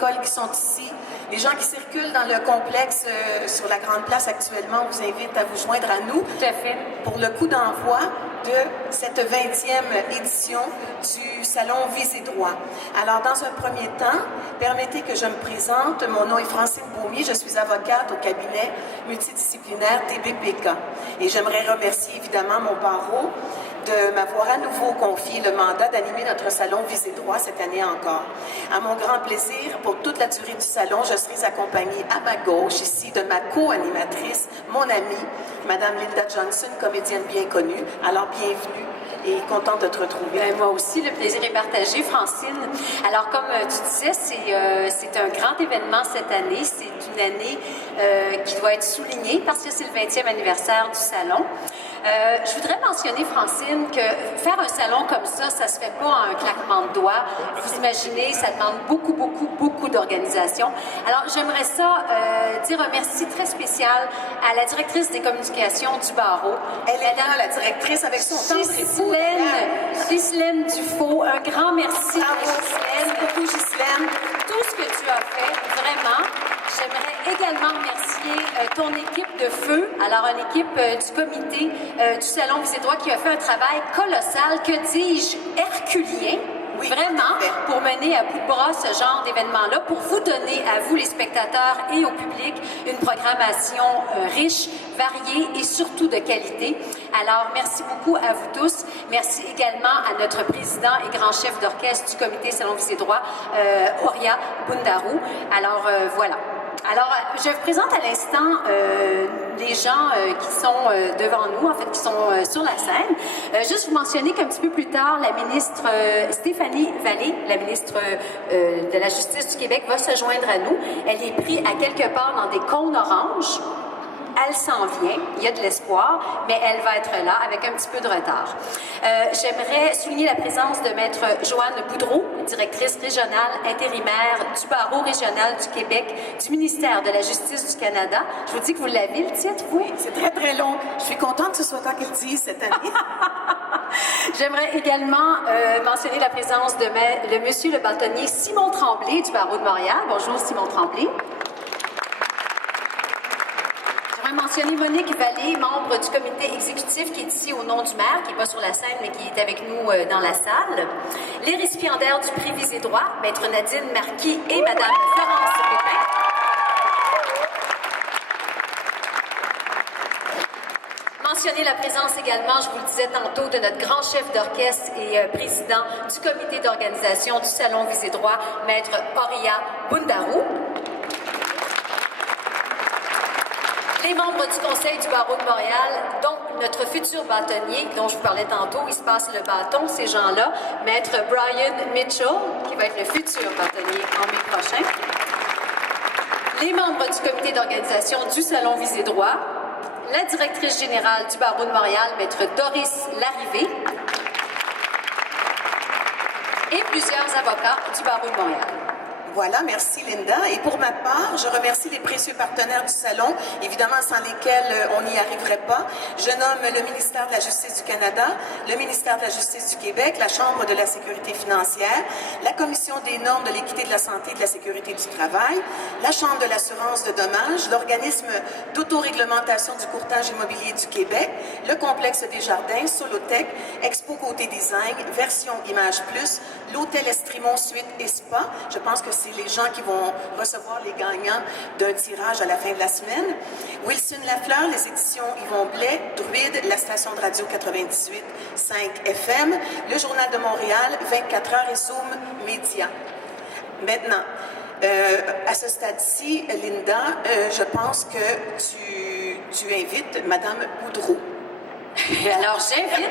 écoles qui sont ici, les gens qui circulent dans le complexe sur la Grande Place actuellement, on vous invite à vous joindre à nous. Tout à fait. Pour le coup d'envoi de cette 20e édition du Salon Visez droit. Alors, dans un premier temps, permettez que je me présente. Mon nom est Francine Beaumier, je suis avocate au cabinet multidisciplinaire TBPK. Et j'aimerais remercier évidemment mon barreau de m'avoir à nouveau confié le mandat d'animer notre salon Visez droit cette année encore. À mon grand plaisir, pour toute la durée du salon, je serai accompagnée à ma gauche, ici, de ma co-animatrice, mon amie, Madame Linda Johnson, comédienne bien connue. Alors, bienvenue et contente de te retrouver. Moi aussi, le plaisir est partagé, Francine. Alors, comme tu disais, c'est un grand événement cette année. C'est une année qui doit être soulignée parce que c'est le 20e anniversaire du salon. Je voudrais mentionner, Francine, que faire un salon comme ça se fait pas en un claquement de doigts. Vous imaginez, ça demande beaucoup d'organisation. Alors, j'aimerais ça dire un merci très spécial à la directrice des communications du barreau. Elle est là, la directrice, avec son temps. Ghislaine Dufault, un grand merci. Bravo. Ghislaine. Merci beaucoup, Ghislaine. Tout ce que tu as fait, vraiment. J'aimerais également remercier ton équipe de feu, alors une équipe du comité du Salon Visez droit qui a fait un travail colossal, que dis-je, herculien. Oui, vraiment, pour mener à bout de bras ce genre d'événement-là, pour vous donner, à vous les spectateurs et au public, une programmation riche, variée et surtout de qualité. Alors, merci beaucoup à vous tous. Merci également à notre président et grand chef d'orchestre du comité Salon Visez droit, Horia Bundarou. Alors, voilà. Alors, je vous présente à l'instant les gens qui sont devant nous, en fait, qui sont sur la scène. Juste vous mentionner qu'un petit peu plus tard, la ministre Stéphanie Vallée, la ministre de la Justice du Québec, va se joindre à nous. Elle est prise à quelque part dans des cônes oranges. Elle s'en vient, il y a de l'espoir, mais elle va être là avec un petit peu de retard. J'aimerais souligner la présence de Maître Joanne Boudreau, directrice régionale intérimaire du barreau régional du Québec, du ministère de la Justice du Canada. Je vous dis que vous l'avez, le titre, vous? Oui, c'est très long. Je suis contente que ce soit toi qui le dise cette année. J'aimerais également mentionner la présence de Monsieur le bâtonnier Simon Tremblay du barreau de Montréal. Bonjour, Simon Tremblay. Mentionner Monique Vallée, membre du comité exécutif qui est ici au nom du maire, qui n'est pas sur la scène, mais qui est avec nous dans la salle. Les récipiendaires du prix Visez droit, Maître Nadine Marquis et Madame Florence Pépin. Mentionner la présence également, je vous le disais tantôt, de notre grand chef d'orchestre et président du comité d'organisation du Salon Visez droit, Maître Horia Bundarou. Les membres du Conseil du barreau de Montréal, dont notre futur bâtonnier, dont je vous parlais tantôt, il se passe le bâton, ces gens-là, Maître Brian Mitchell, qui va être le futur bâtonnier en mai prochain. Les membres du comité d'organisation du Salon Visez droit, la directrice générale du barreau de Montréal, Maître Doris Larrivée, et plusieurs avocats du barreau de Montréal. Voilà, merci Linda. Et pour ma part, je remercie les précieux partenaires du Salon, évidemment sans lesquels on n'y arriverait pas. Je nomme le ministère de la Justice du Canada, le ministère de la Justice du Québec, la Chambre de la Sécurité financière, la Commission des normes de l'équité de la santé et de la sécurité du travail, la Chambre de l'assurance de dommages, l'organisme d'autoréglementation du courtage immobilier du Québec, le complexe des jardins, Solotech, Expo Côté Design, Version Image Plus, l'hôtel Estrimont Suite et Spa. Je pense que c'est les gens qui vont recevoir les gagnants d'un tirage à la fin de la semaine. Wilson Lafleur, les éditions Yvon Blais, Druide, la station de radio 98.5 FM, le Journal de Montréal, 24 heures et Zoom Média. Maintenant, à ce stade-ci, Linda, je pense que tu invites Madame Boudreau. Alors, j'invite...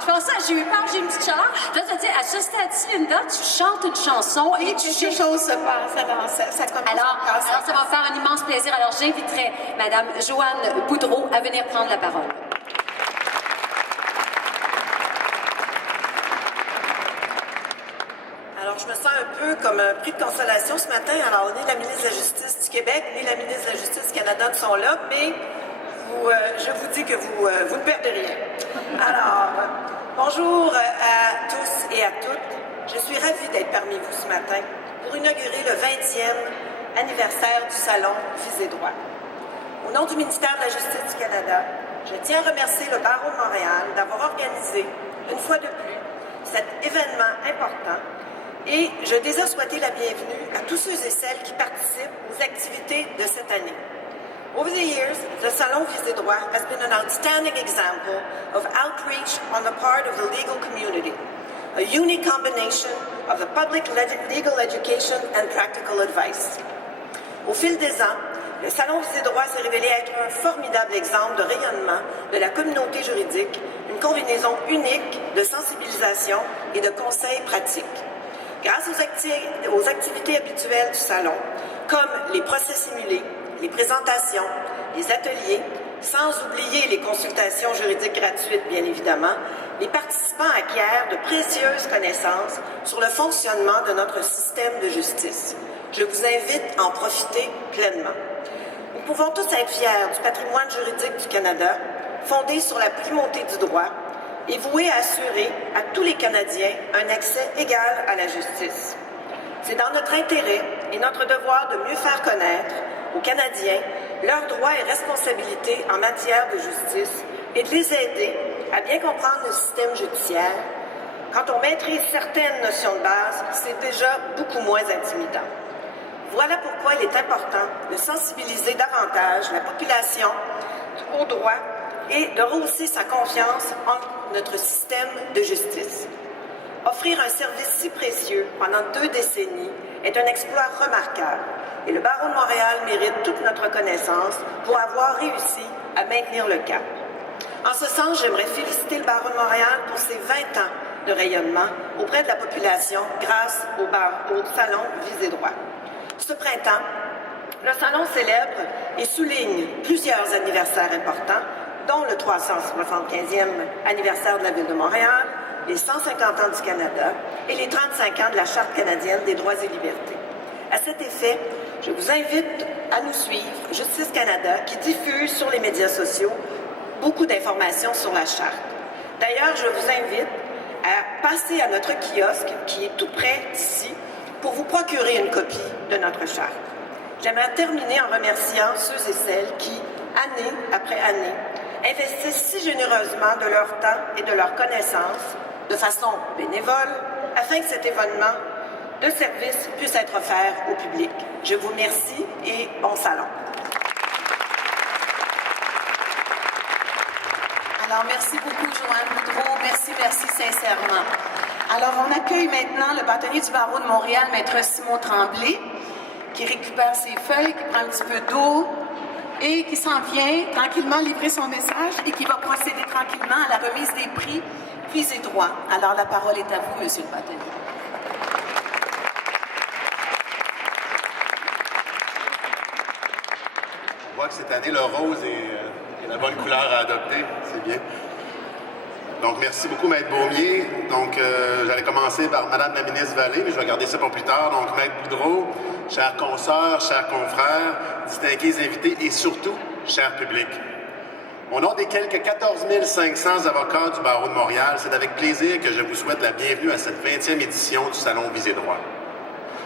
Je pensais, j'ai eu peur, j'ai une petite chaleur. Là, tu as dit, à ce stade-ci, Linda, tu chantes une chanson et tu... Quelque chose se passe, ça commence. Alors, ça va me faire un immense plaisir. Alors, j'inviterai Madame Joanne Boudreau à venir prendre la parole. Alors, je me sens un peu comme un prix de consolation ce matin. Alors, ni la ministre de la Justice du Québec, ni la ministre de la Justice du Canada ne sont là, mais je vous dis que vous ne perdez rien. Alors, bonjour à tous et à toutes. je suis ravie d'être parmi vous ce matin pour inaugurer le 20e anniversaire du Salon Visée Droit. Au nom du ministère de la Justice du Canada, je tiens à remercier le Barreau de Montréal d'avoir organisé, une fois de plus, cet événement important et je désire souhaiter la bienvenue à tous ceux et celles qui participent aux activités de cette année. Over the years, the Salon Visée Droit has been an outstanding example of outreach on the part of the legal community, a unique combination of the public legal education and practical advice. Au fil des ans, le Salon Visée Droit s'est révélé être un formidable exemple de rayonnement de la communauté juridique, une combinaison unique de sensibilisation et de conseils pratiques. Grâce aux activités habituelles du Salon, comme les procès simulés, les présentations, les ateliers, sans oublier les consultations juridiques gratuites, bien évidemment, les participants acquièrent de précieuses connaissances sur le fonctionnement de notre système de justice. Je vous invite à en profiter pleinement. Nous pouvons tous être fiers du patrimoine juridique du Canada, fondé sur la primauté du droit et voué à assurer à tous les Canadiens un accès égal à la justice. C'est dans notre intérêt et notre devoir de mieux faire connaître aux Canadiens leurs droits et responsabilités en matière de justice et de les aider à bien comprendre le système judiciaire. Quand on maîtrise certaines notions de base, c'est déjà beaucoup moins intimidant. Voilà pourquoi il est important de sensibiliser davantage la population au droit et de rehausser sa confiance en notre système de justice. Offrir un service si précieux pendant 2 décennies est un exploit remarquable et le Barreau de Montréal mérite toute notre reconnaissance pour avoir réussi à maintenir le cap. En ce sens, j'aimerais féliciter le Barreau de Montréal pour ses 20 ans de rayonnement auprès de la population grâce au Salon Visée Droit. Ce printemps, le Salon célèbre et souligne plusieurs anniversaires importants, dont le 375e anniversaire de la Ville de Montréal, les 150 ans du Canada et les 35 ans de la Charte canadienne des droits et libertés. À cet effet, je vous invite à nous suivre, Justice Canada, qui diffuse sur les médias sociaux beaucoup d'informations sur la Charte. D'ailleurs, je vous invite à passer à notre kiosque, qui est tout près d'ici, pour vous procurer une copie de notre Charte. J'aimerais terminer en remerciant ceux et celles qui, année après année, investissent si généreusement de leur temps et de leurs connaissances, de façon bénévole, afin que cet événement de service puisse être offert au public. Je vous remercie et bon salon. Alors, merci beaucoup, Joanne Boudreau. Merci sincèrement. Alors, on accueille maintenant le bâtonnier du Barreau de Montréal, Maître Simon Tremblay, qui récupère ses feuilles, qui prend un petit peu d'eau et qui s'en vient tranquillement livrer son message et qui va procéder tranquillement à la remise des prix Visée Droit. Alors, la parole est à vous, Monsieur le bâtonnier. On voit que cette année, le rose est la bonne couleur à adopter. C'est bien. Donc, merci beaucoup, Maître Beaumier. Donc, j'allais commencer par Madame la ministre Vallée, mais je vais garder ça pour plus tard. Donc, Maître Boudreau, chers consoeurs, chers confrères, distingués invités et surtout, cher public. Au nom des quelques 14 500 avocats du Barreau de Montréal, c'est avec plaisir que je vous souhaite la bienvenue à cette 20e édition du Salon Visée Droit.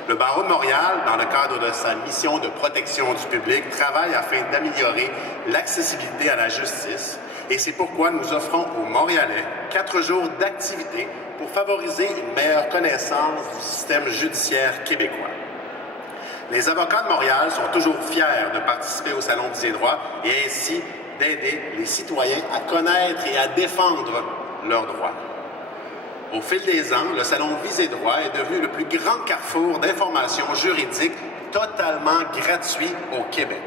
Le Barreau de Montréal, dans le cadre de sa mission de protection du public, travaille afin d'améliorer l'accessibilité à la justice et c'est pourquoi nous offrons aux Montréalais 4 jours d'activité pour favoriser une meilleure connaissance du système judiciaire québécois. Les avocats de Montréal sont toujours fiers de participer au Salon Visée Droit et ainsi d'aider les citoyens à connaître et à défendre leurs droits. Au fil des ans, le Salon Visée Droit est devenu le plus grand carrefour d'informations juridiques totalement gratuit au Québec.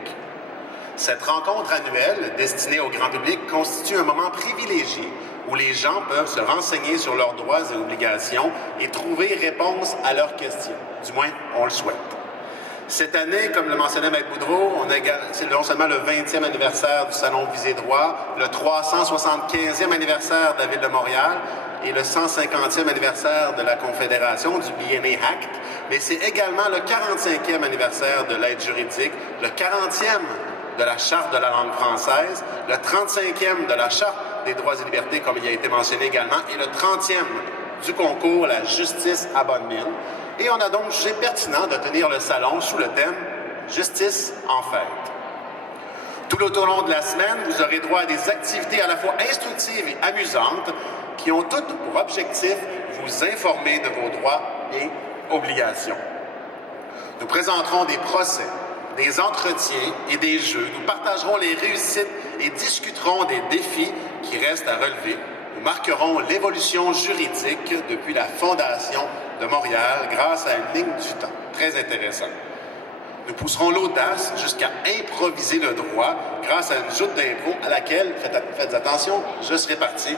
Cette rencontre annuelle, destinée au grand public, constitue un moment privilégié où les gens peuvent se renseigner sur leurs droits et obligations et trouver réponse à leurs questions. Du moins, on le souhaite. Cette année, comme le mentionnait Maître Boudreau, c'est non seulement le 20e anniversaire du Salon Visée Droit, le 375e anniversaire de la Ville de Montréal et le 150e anniversaire de la Confédération du BNA Act, mais c'est également le 45e anniversaire de l'aide juridique, le 40e de la Charte de la langue française, le 35e de la Charte des droits et libertés, comme il a été mentionné également, et le 30e du concours La justice à bonne mine. Et on a donc jugé pertinent de tenir le salon sous le thème « Justice en fête ». Tout au long de la semaine, vous aurez droit à des activités à la fois instructives et amusantes qui ont toutes pour objectif vous informer de vos droits et obligations. Nous présenterons des procès, des entretiens et des jeux. Nous partagerons les réussites et discuterons des défis qui restent à relever. Nous marquerons l'évolution juridique depuis la fondation de Montréal grâce à une ligne du temps. Très intéressant. Nous pousserons l'audace jusqu'à improviser le droit grâce à une joute d'impro à laquelle, faites attention, je serai parti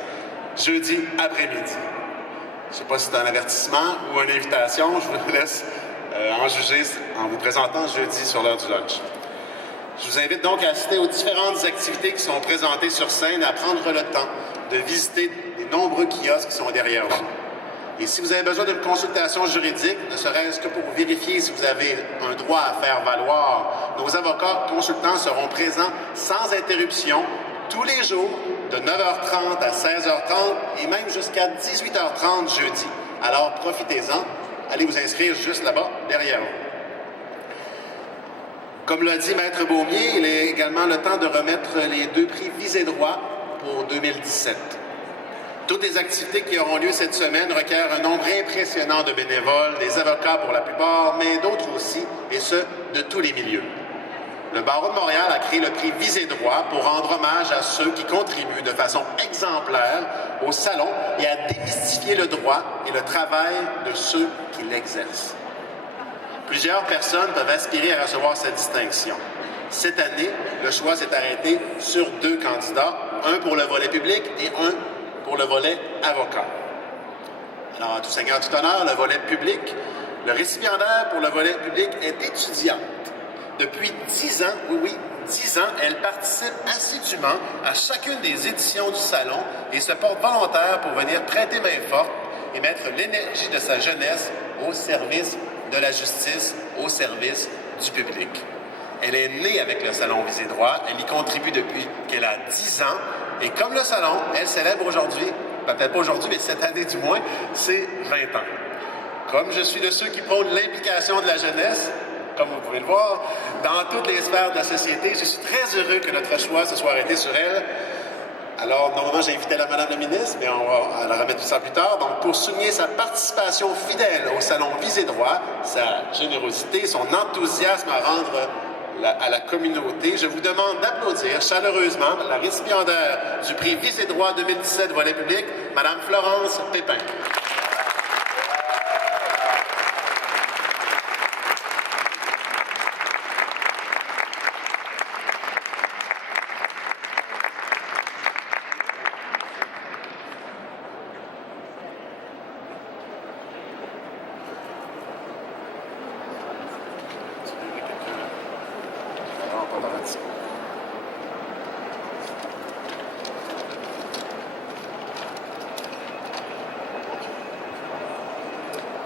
jeudi après-midi. Je ne sais pas si c'est un avertissement ou une invitation, je vous laisse en juger en vous présentant jeudi sur l'heure du lunch. Je vous invite donc à assister aux différentes activités qui sont présentées sur scène et à prendre le temps de visiter les nombreux kiosques qui sont derrière vous. Et si vous avez besoin d'une consultation juridique, ne serait-ce que pour vérifier si vous avez un droit à faire valoir, nos avocats consultants seront présents sans interruption tous les jours de 9h30 à 16h30 et même jusqu'à 18h30 jeudi. Alors profitez-en, allez vous inscrire juste là-bas derrière vous. Comme l'a dit Maître Beaumier, il est également le temps de remettre les 2 prix Visée droit pour 2017. Toutes les activités qui auront lieu cette semaine requièrent un nombre impressionnant de bénévoles, des avocats pour la plupart, mais d'autres aussi, et ce, de tous les milieux. Le Barreau de Montréal a créé le prix Visée droit pour rendre hommage à ceux qui contribuent de façon exemplaire au salon et à démystifier le droit et le travail de ceux qui l'exercent. Plusieurs personnes peuvent aspirer à recevoir cette distinction. Cette année, le choix s'est arrêté sur 2 candidats, un pour le volet public et un pour le volet avocat. Alors, à tout seigneur, tout honneur, le volet public, le récipiendaire pour le volet public est étudiante. Depuis 10 ans, oui, 10 ans, elle participe assidûment à chacune des éditions du salon et se porte volontaire pour venir prêter main forte et mettre l'énergie de sa jeunesse au service de la justice, au service du public. Elle est née avec le Salon Visée droit, elle y contribue depuis qu'elle a 10 ans, et comme le Salon, elle célèbre aujourd'hui, peut-être pas aujourd'hui, mais cette année du moins, ses 20 ans. Comme je suis de ceux qui prônent l'implication de la jeunesse, comme vous pouvez le voir, dans toutes les sphères de la société, je suis très heureux que notre choix se soit arrêté sur elle. Alors, normalement, j'invitais la Madame la ministre, mais on va la remettre tout ça plus tard. Donc, pour souligner sa participation fidèle au Salon Visée droit, sa générosité, son enthousiasme à rendre à la communauté, je vous demande d'applaudir chaleureusement la récipiendaire du prix Visée droit 2017 volet public, Madame Florence Pépin.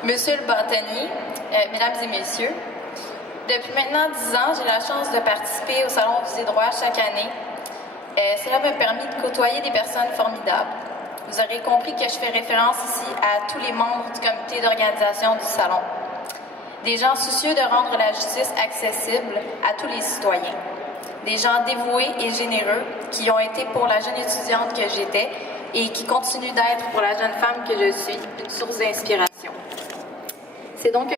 Monsieur le bâtonnier, mesdames et messieurs, depuis maintenant 10 ans, j'ai la chance de participer au Salon Visée droit chaque année. Cela m'a permis de côtoyer des personnes formidables. Vous aurez compris que je fais référence ici à tous les membres du comité d'organisation du Salon. Des gens soucieux de rendre la justice accessible à tous les citoyens. Des gens dévoués et généreux qui ont été pour la jeune étudiante que j'étais et qui continuent d'être pour la jeune femme que je suis une source d'inspiration. C'est donc